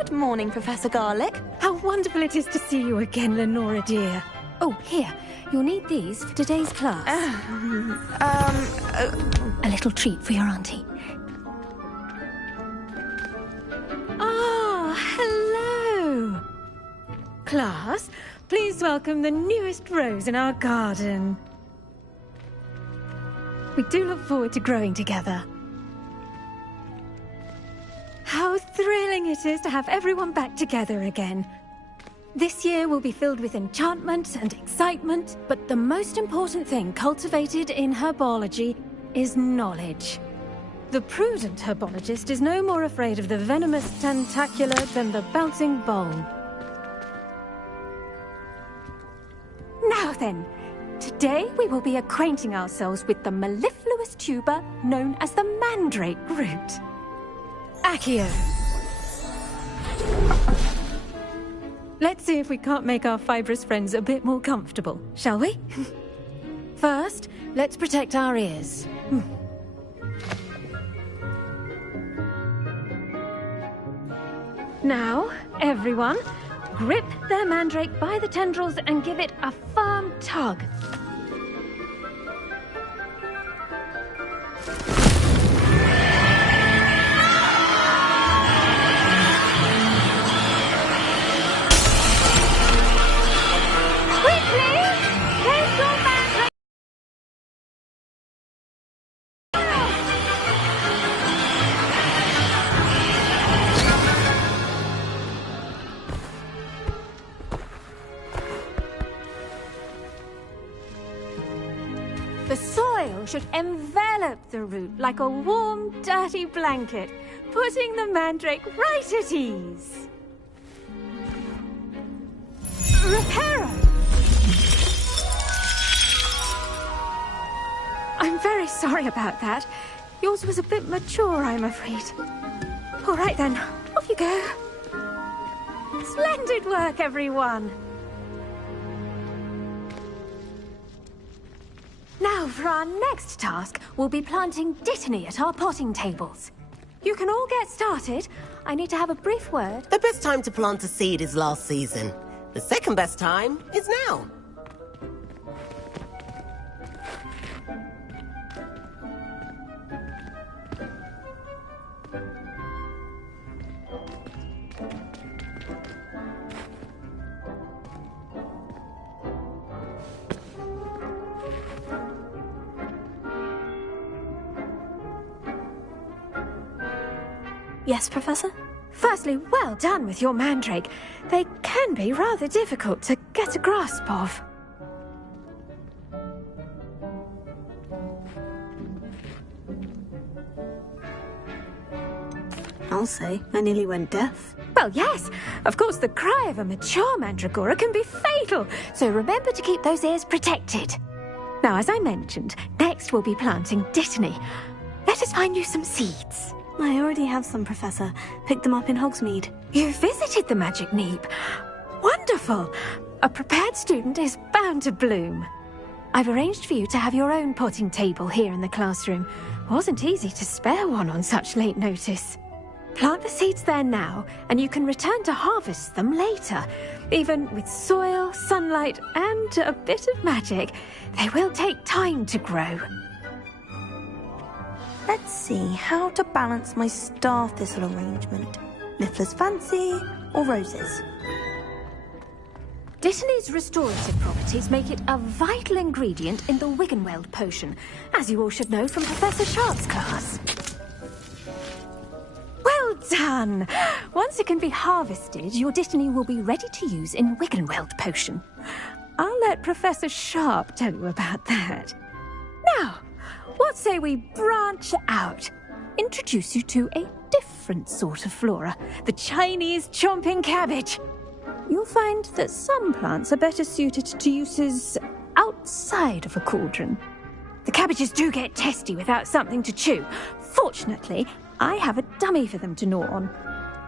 Good morning, Professor Garlic. How wonderful it is to see you again, Lenora dear. Oh, here. You'll need these for today's class. A little treat for your auntie. Ah, hello. Class, please welcome the newest rose in our garden. We do look forward to growing together. How thrilling it is to have everyone back together again. This year will be filled with enchantment and excitement, but the most important thing cultivated in herbology is knowledge. The prudent herbologist is no more afraid of the venomous tentacula than the bouncing bulb. Now then, today we will be acquainting ourselves with the mellifluous tuber known as the mandrake root. Accio. Let's see if we can't make our fibrous friends a bit more comfortable, shall we? First, let's protect our ears. Now, everyone, grip their mandrake by the tendrils and give it a firm tug. The soil should envelop the root like a warm, dirty blanket, putting the mandrake right at ease. Reparo! I'm very sorry about that. Yours was a bit mature, I'm afraid. All right then, off you go. Splendid work, everyone. Now, for our next task, we'll be planting dittany at our potting tables. You can all get started. I need to have a brief word. The best time to plant a seed is last season. The second best time is now. Yes, Professor? Firstly, well done with your mandrake. They can be rather difficult to get a grasp of. I'll say, I nearly went deaf. Well, yes. Of course, the cry of a mature mandragora can be fatal, so remember to keep those ears protected. Now, as I mentioned, next we'll be planting dittany. Let us find you some seeds. I already have some, Professor. Picked them up in Hogsmeade. You visited the Magic Neep. Wonderful. A prepared student is bound to bloom. I've arranged for you to have your own potting table here in the classroom. Wasn't easy to spare one on such late notice. Plant the seeds there now, and you can return to harvest them later. Even with soil, sunlight, and a bit of magic, they will take time to grow. Let's see how to balance my star thistle arrangement. Niffler's fancy or roses? Dittany's restorative properties make it a vital ingredient in the Wiggenweld potion, as you all should know from Professor Sharp's class. Well done! Once it can be harvested, your dittany will be ready to use in Wiggenweld potion. I'll let Professor Sharp tell you about that. Now, what say we branch out? Introduce you to a different sort of flora, the Chinese chomping cabbage. You'll find that some plants are better suited to uses outside of a cauldron. The cabbages do get testy without something to chew. Fortunately, I have a dummy for them to gnaw on.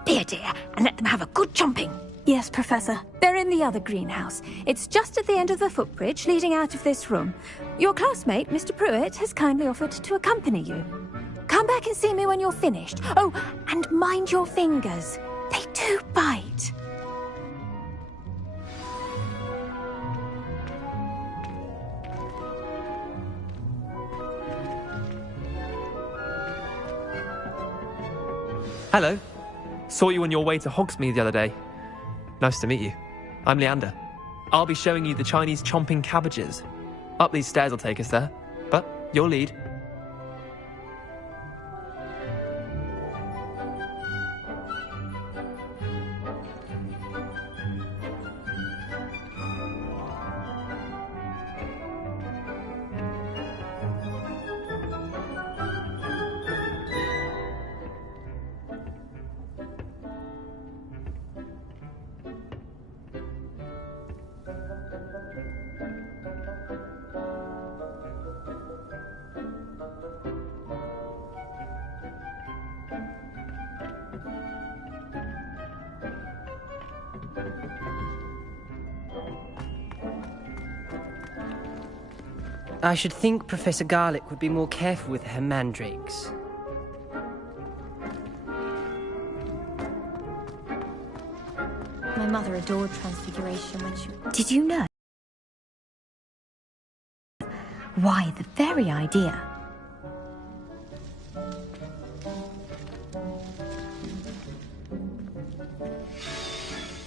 Here, dear, and let them have a good chomping. Yes, Professor. They're in the other greenhouse. It's just at the end of the footbridge leading out of this room. Your classmate, Mr. Pruitt, has kindly offered to accompany you. Come back and see me when you're finished. Oh, and mind your fingers. They do bite. Hello. Saw you on your way to Hogsmeade the other day. Nice to meet you. I'm Leander. I'll be showing you the Chinese chomping cabbages. Up these stairs will take us there, but you'll lead. I should think Professor Garlick would be more careful with her mandrakes. My mother adored Transfiguration when she... Did you know? Why, the very idea.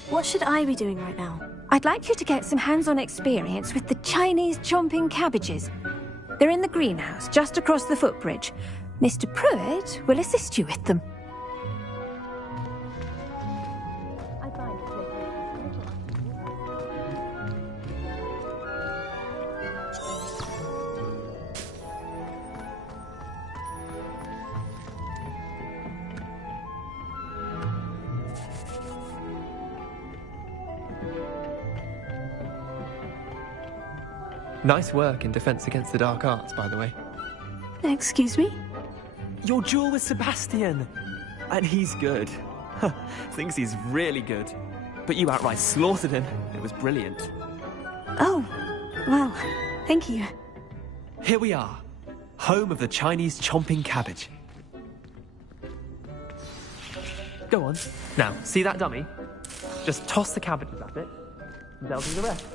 What should I be doing right now? I'd like you to get some hands-on experience with the Chinese chomping cabbages. They're in the greenhouse, just across the footbridge. Mr. Pruitt will assist you with them. I find it Nice work in Defense Against the Dark Arts, by the way. Excuse me? Your duel with Sebastian! And he's good. Thinks he's really good. But you outright slaughtered him. It was brilliant. Oh, well, thank you. Here we are. Home of the Chinese chomping cabbage. Go on. Now, see that dummy? Just toss the cabbages at it, and they'll do the rest.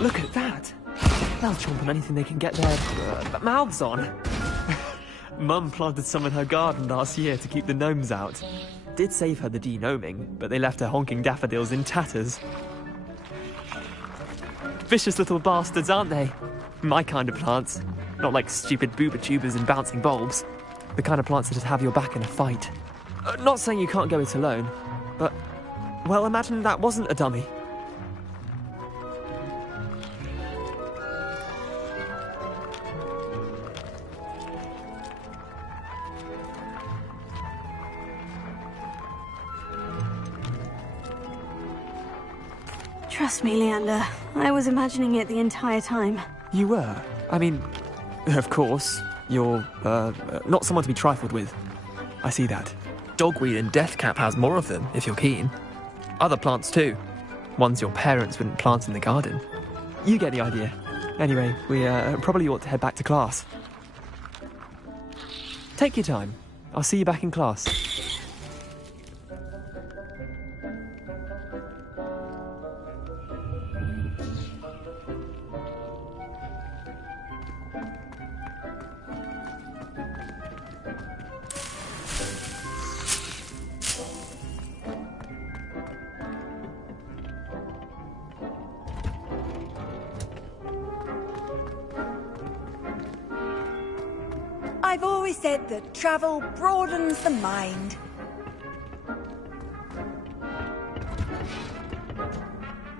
Look at that! They'll chomp on anything they can get their mouths on. Mum planted some in her garden last year to keep the gnomes out. Did save her the de-gnoming, but they left her honking daffodils in tatters. Vicious little bastards, aren't they? My kind of plants. Not like stupid booba tubers and bouncing bulbs. The kind of plants that'd have your back in a fight. Not saying you can't go it alone, but... well, imagine that wasn't a dummy. Trust me, Leander. I was imagining it the entire time. You were? I mean, of course, you're, not someone to be trifled with. I see that. Dogweed and deathcap has more of them, if you're keen. Other plants too. Ones your parents wouldn't plant in the garden. You get the idea. Anyway, we, probably ought to head back to class. Take your time. I'll see you back in class. I've always said that travel broadens the mind.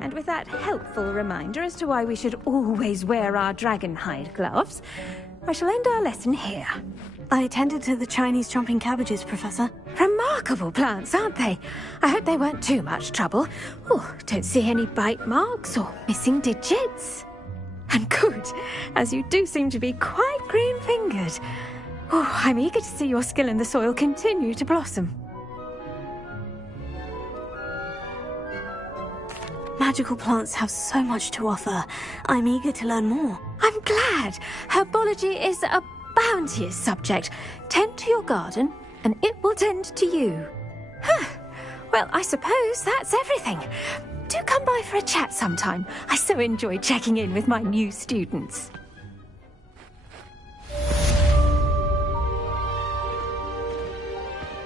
And with that helpful reminder as to why we should always wear our dragon hide gloves, I shall end our lesson here. I tended to the Chinese chomping cabbages, Professor. Remarkable plants, aren't they? I hope they weren't too much trouble. Oh, don't see any bite marks or missing digits. And good, as you do seem to be quite green-fingered. Oh, I'm eager to see your skill in the soil continue to blossom. Magical plants have so much to offer. I'm eager to learn more. I'm glad. Herbology is a bounteous subject. Tend to your garden, and it will tend to you. Huh. Well, I suppose that's everything. Do come by for a chat sometime. I so enjoy checking in with my new students.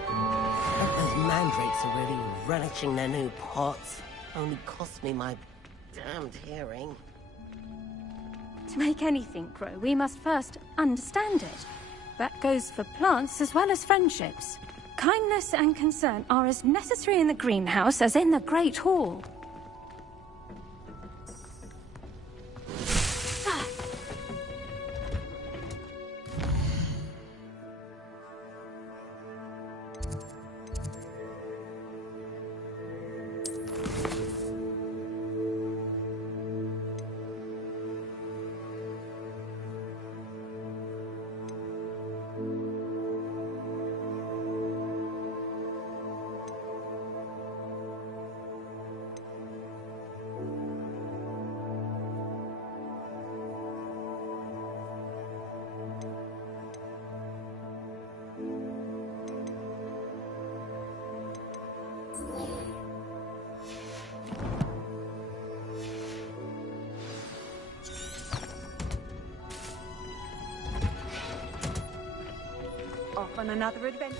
Those mandrakes are really relishing their new pots. Only cost me my damned hearing. To make anything grow, we must first understand it. That goes for plants as well as friendships. Kindness and concern are as necessary in the greenhouse as in the Great Hall. Off on another adventure.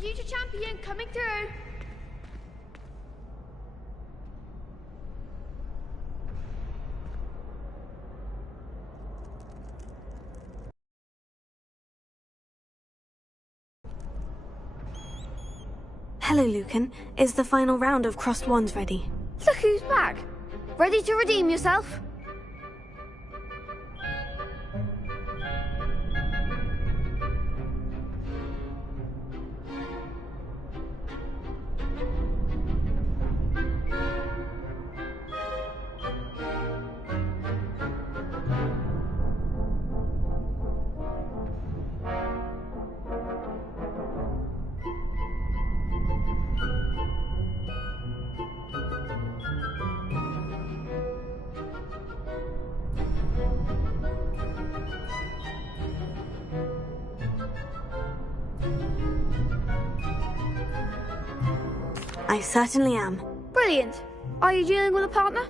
Future champion coming through. Hello, Lucan. Is the final round of Crossed Wands ready? Look who's back. Ready to redeem yourself? I certainly am. Brilliant. Are you dealing with a partner?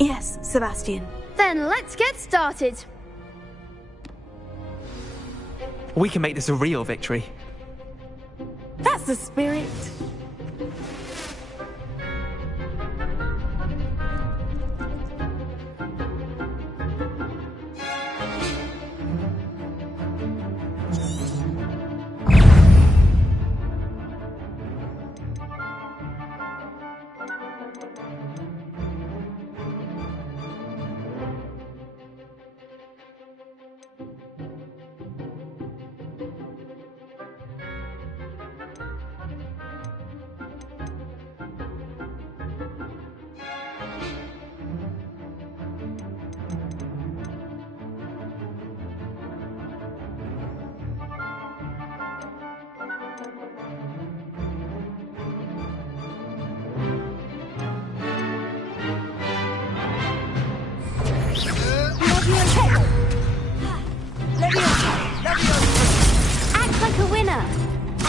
Yes, Sebastian. Then let's get started. We can make this a real victory. That's the spirit.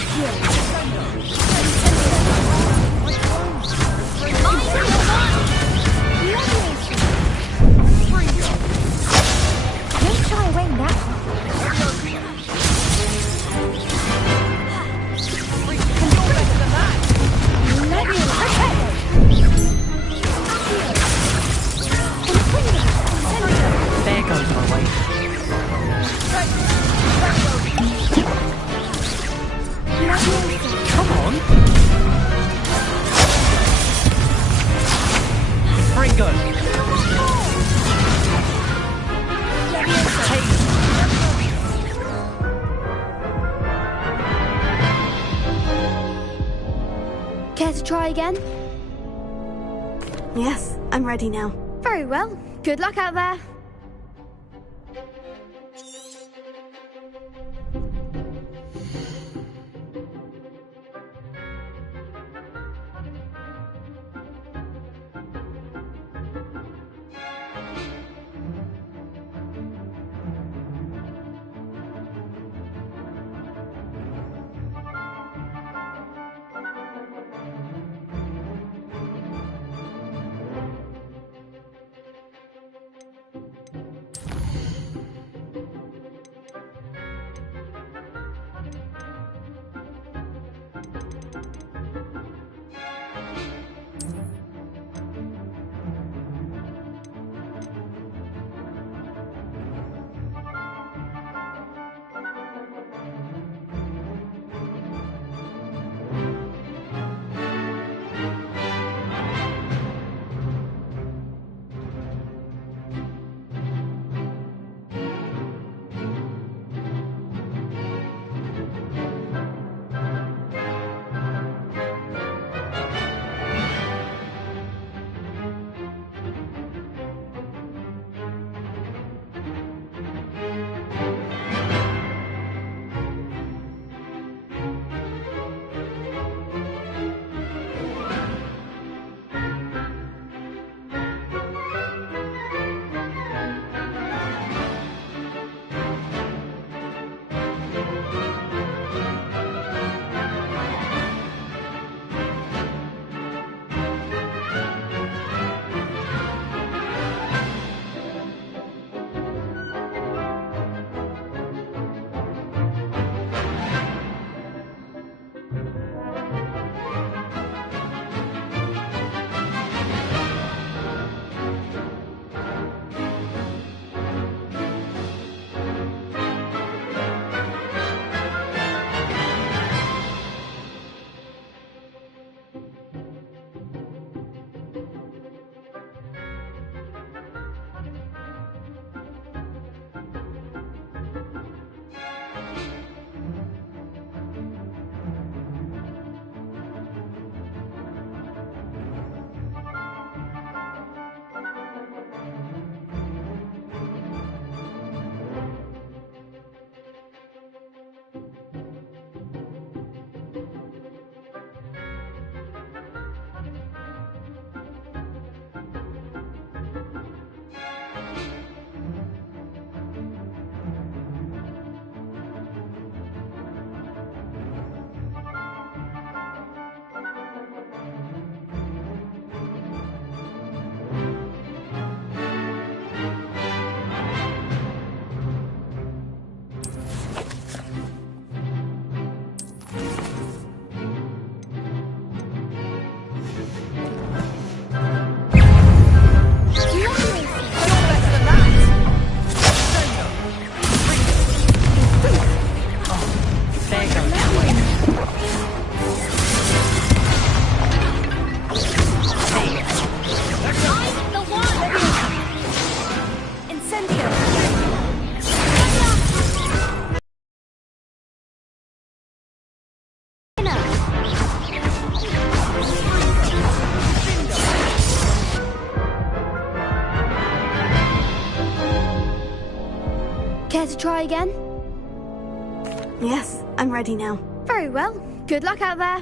Don't shy away now. There goes my weight. Come on. Fringo. Care to try again? Yes, I'm ready now. Very well. Good luck out there. Care to try again? Yes, I'm ready now. Very well. Good luck out there.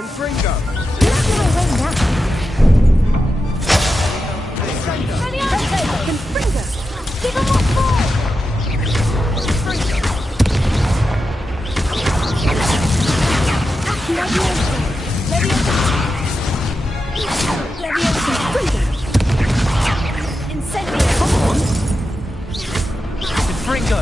Confringo! Confringo! Give him what for! Confringo!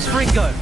Confringo!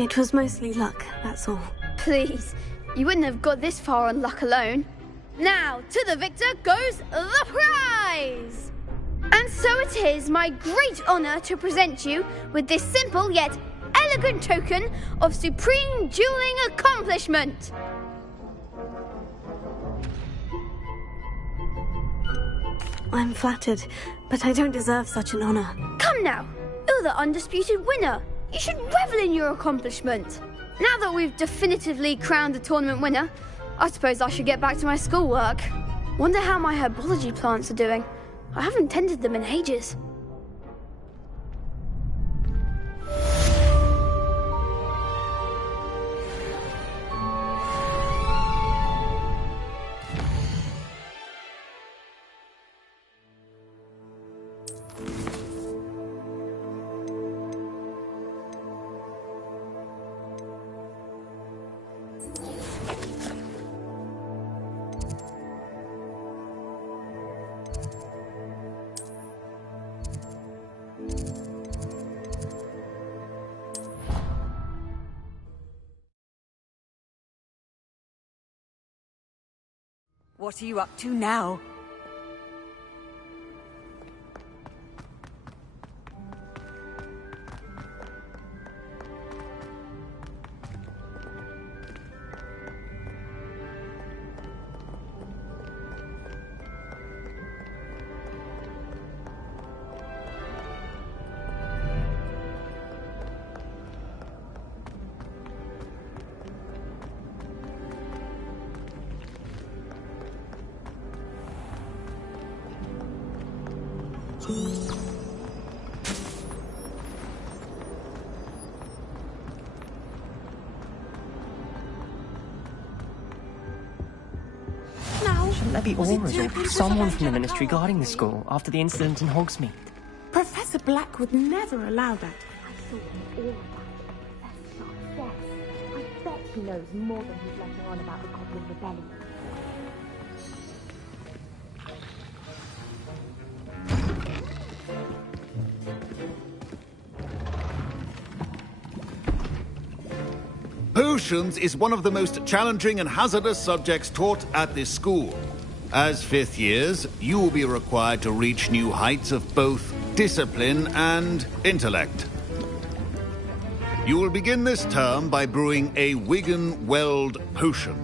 It was mostly luck, that's all. Please, you wouldn't have got this far on luck alone. Now, to the victor goes the prize! And so it is my great honour to present you with this simple yet elegant token of supreme dueling accomplishment. I'm flattered, but I don't deserve such an honour. Come now, you're the undisputed winner. You should revel in your accomplishment. Now that we've definitively crowned the tournament winner, I suppose I should get back to my schoolwork. Wonder how my herbology plants are doing. I haven't tended them in ages. What are you up to now? Shouldn't there be auras or someone from the Ministry guarding the school after the incident in Hogsmeade? Professor Black would never allow that. I thought all about Professor Sharp, yes. I bet he knows more than he's letting on about the Goblin Rebellion. Potions is one of the most challenging and hazardous subjects taught at this school. As fifth years, you will be required to reach new heights of both discipline and intellect. You will begin this term by brewing a Wigan-Weld potion.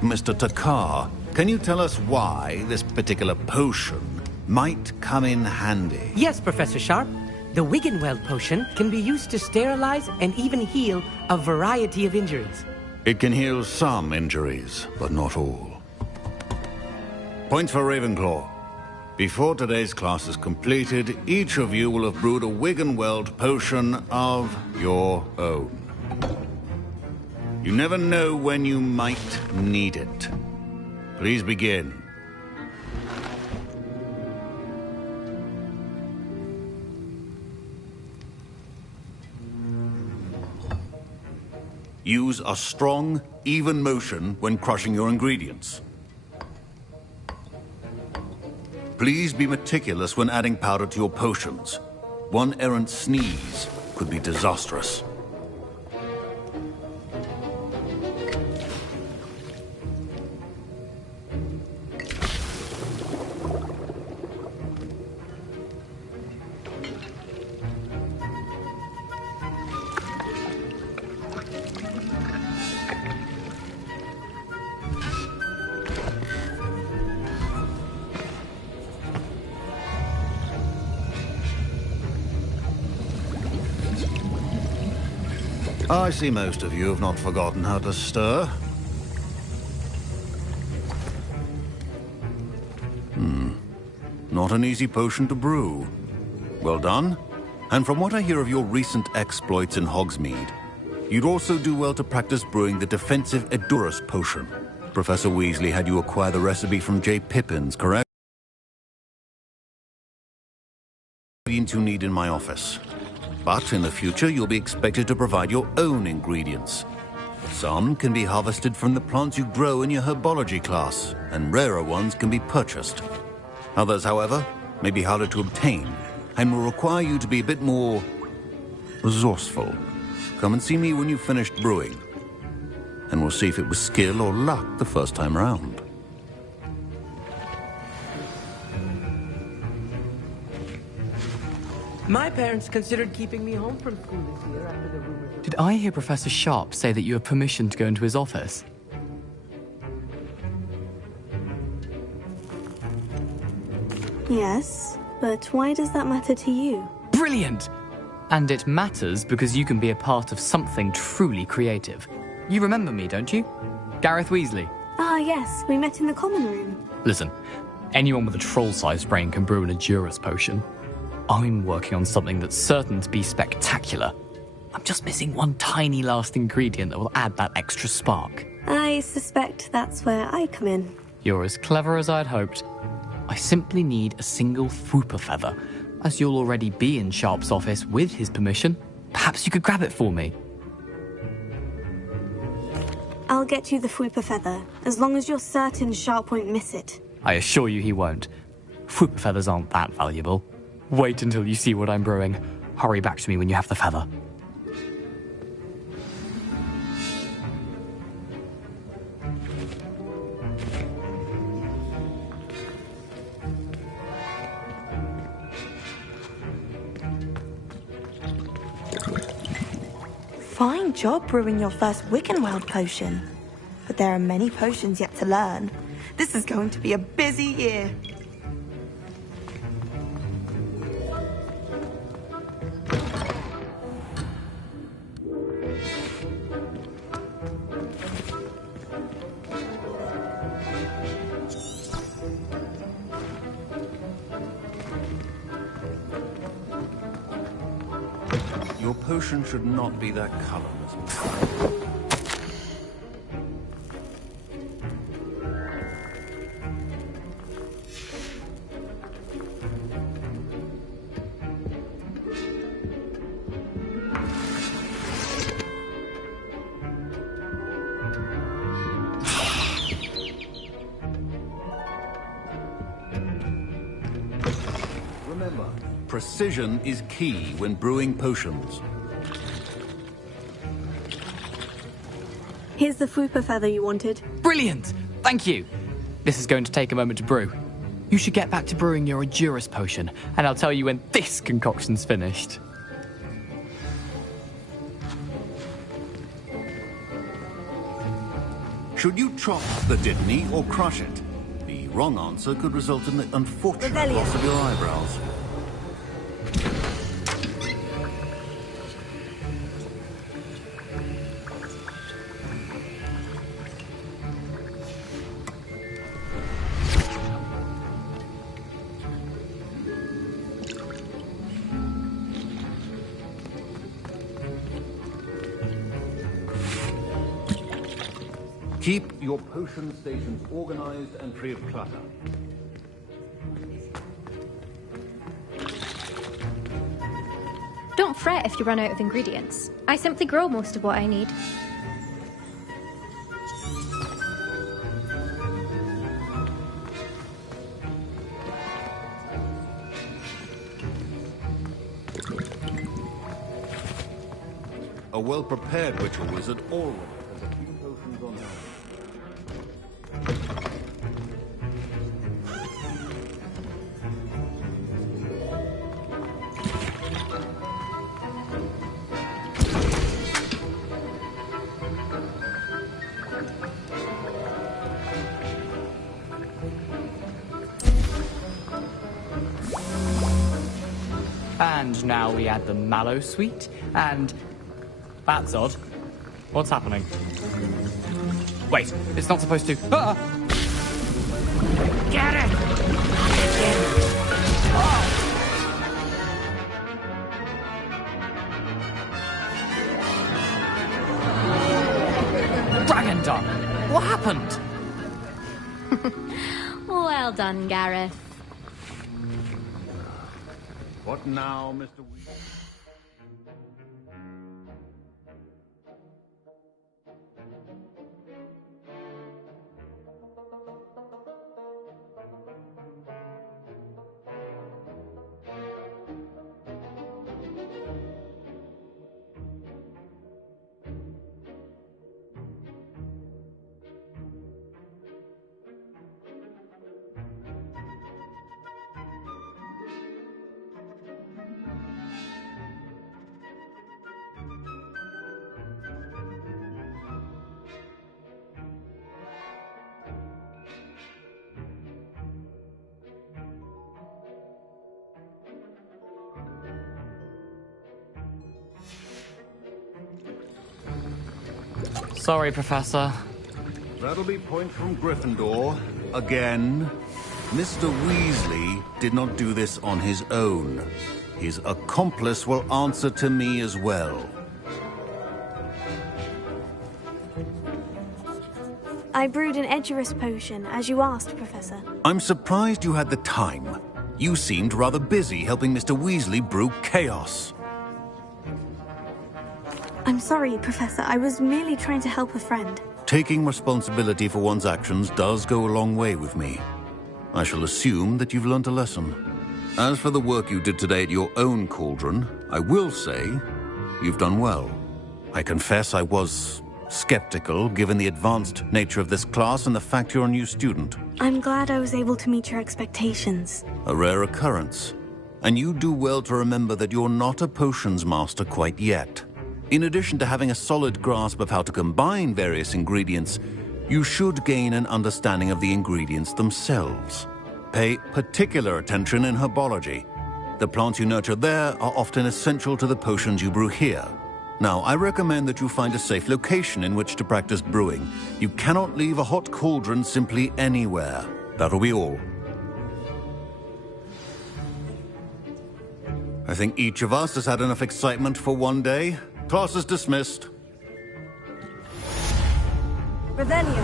Mr. Takar, can you tell us why this particular potion might come in handy? Yes, Professor Sharp. The Wiggenweld potion can be used to sterilize and even heal a variety of injuries. It can heal some injuries, but not all. Points for Ravenclaw. Before today's class is completed, each of you will have brewed a Wiggenweld potion of your own. You never know when you might need it. Please begin. Use a strong, even motion when crushing your ingredients. Please be meticulous when adding powder to your potions. One errant sneeze could be disastrous. I see most of you have not forgotten how to stir. Not an easy potion to brew. Well done. And from what I hear of your recent exploits in Hogsmeade, you'd also do well to practice brewing the defensive Edurus potion. Professor Weasley had you acquire the recipe from J. Pippins, correct? Ingredients you need in my office. But in the future, you'll be expected to provide your own ingredients. Some can be harvested from the plants you grow in your herbology class, and rarer ones can be purchased. Others, however, may be harder to obtain, and will require you to be a bit more resourceful. Come and see me when you've finished brewing, and we'll see if it was skill or luck the first time round. My parents considered keeping me home from school this year after the rumors. Did I hear Professor Sharp say that you have permission to go into his office? Yes, but why does that matter to you? Brilliant! And it matters because you can be a part of something truly creative. You remember me, don't you? Gareth Weasley. Ah, yes, we met in the common room. Listen, anyone with a troll-sized brain can brew an Edurus potion. I'm working on something that's certain to be spectacular. I'm just missing one tiny last ingredient that will add that extra spark. I suspect that's where I come in. You're as clever as I'd hoped. I simply need a single Fwooper feather. As you'll already be in Sharp's office with his permission, perhaps you could grab it for me. I'll get you the Fwooper feather, as long as you're certain Sharp won't miss it. I assure you he won't. Fwooper feathers aren't that valuable. Wait until you see what I'm brewing. Hurry back to me when you have the feather. Fine job brewing your first Wiggenweld potion. But there are many potions yet to learn. This is going to be a busy year. Your potion should not be that colorless. Remember, precision is key when brewing potions. Here's the Fupa feather you wanted. Brilliant! Thank you! This is going to take a moment to brew. You should get back to brewing your Edurus potion, and I'll tell you when this concoction's finished. Should you chop the Dittany or crush it? The wrong answer could result in the unfortunate Rebellion. loss of your eyebrows. Keep your potion stations organized and free of clutter. Don't fret if you run out of ingredients. I simply grow most of what I need. A well-prepared ritual wizard always has a few potions on hand. And now we add the mallow sweet, and... That's odd. What's happening? Wait, it's not supposed to... Ah! Get it! Dragon Dung! What happened? Well done, Gareth. What now, Mr. Weasley? Sorry, Professor. That'll be point from Gryffindor. Again. Mr. Weasley did not do this on his own. His accomplice will answer to me as well. I brewed an Edurus potion, as you asked, Professor. I'm surprised you had the time. You seemed rather busy helping Mr. Weasley brew chaos. I'm sorry, Professor. I was merely trying to help a friend. Taking responsibility for one's actions does go a long way with me. I shall assume that you've learnt a lesson. As for the work you did today at your own cauldron, I will say you've done well. I confess I was skeptical, given the advanced nature of this class and the fact you're a new student. I'm glad I was able to meet your expectations. A rare occurrence. And you do well to remember that you're not a potions master quite yet. In addition to having a solid grasp of how to combine various ingredients, you should gain an understanding of the ingredients themselves. Pay particular attention in herbology. The plants you nurture there are often essential to the potions you brew here. Now, I recommend that you find a safe location in which to practice brewing. You cannot leave a hot cauldron simply anywhere. That'll be all. I think each of us has had enough excitement for one day. Class is dismissed. Revelio.